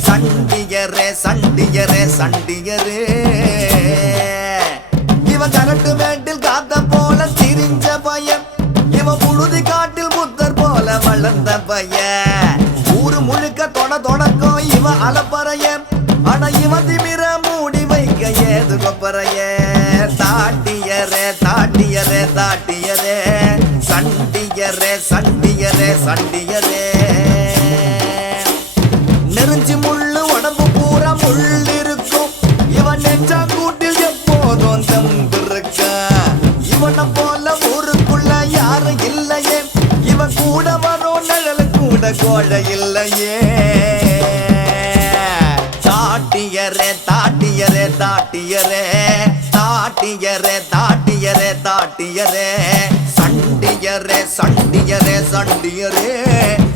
சண்டியரே சண்டியரே சண்டியரே இவன் கரட்டு மேட்டில் காத்த போல திரிஞ்ச பையன் இவன் புழுதி காட்டில் புத்தர் போல வளர்ந்த பையன் ஊரு முழுக்க தொடக்கம் இவன் அலப்பறையன் ஆனா இவன் திமிர மூடி வைக்க ஏது கொப்பறையே தாட்டியரே தாட்டியரே தாட்டியரே சண்டியரே சண்டியரே சண்டியரே நெருஞ்சி முள்ளு உடம்பு பூரா முள் இருக்கும் இவன் நெஞ்சா கூட்டில் எப்போதும் தம்பு இருக்க இவனை போல ஊருக்குள்ள யாரும் இல்லையே இவன் கூட வரும் நிழல் கூட கோழை இல்லையே தாட்டியரே தாட்டியரே தாட்டியரே தாட்டியரே தாட்டியரே தாட்டியரே சண்டியரே சண்டியரே சண்டியரே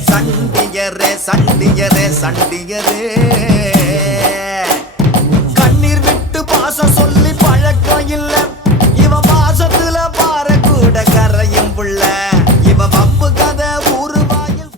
சண்டியரே சண்டியரே சண்டியரே